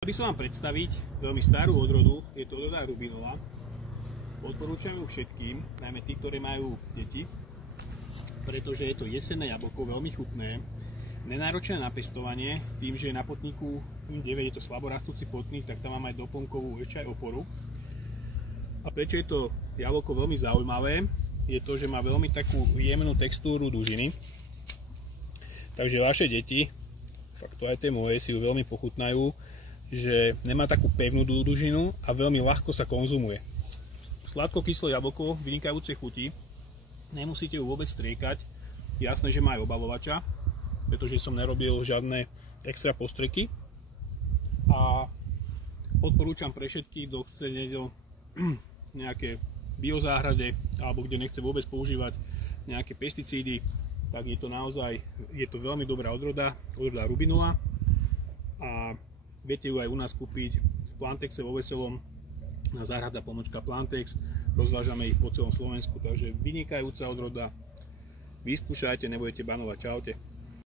Chcel by som vám predstaviť veľmi starú odrodu, je to odroda Rubinova. Odporúčam ju všetkým, najmä tí, ktorí majú deti, pretože je to jesenné jablko, veľmi chutné, nenáročné na pestovanie, tým, že na potníku 9 je to slabo rastúci potník, tak tam mám aj doplnkovú ešte aj oporu. A prečo je to jablko veľmi zaujímavé, je to, že má veľmi takú jemnú textúru dužiny. Takže vaše deti, fakt to aj tie moje, si ju veľmi pochutnajú, že nemá takú pevnú dužinu a veľmi ľahko sa konzumuje. Sladko-kyslé jablko vynikajúcej chuti, nemusíte ju vôbec striekať, jasné, že má aj obalovača, pretože som nerobil žiadne extra postreky. A odporúčam pre všetkých, kto chce do nejaké biozáhrade alebo kde nechce vôbec používať nejaké pesticídy, tak je to naozaj, je to veľmi dobrá odroda Rubinova a viete ju aj u nás kúpiť v Plantexe vo Veselom, na záhrada pomočka Plantex, rozvážame ich po celom Slovensku, takže vynikajúca odroda, vyskúšajte, nebudete banovať, čaute.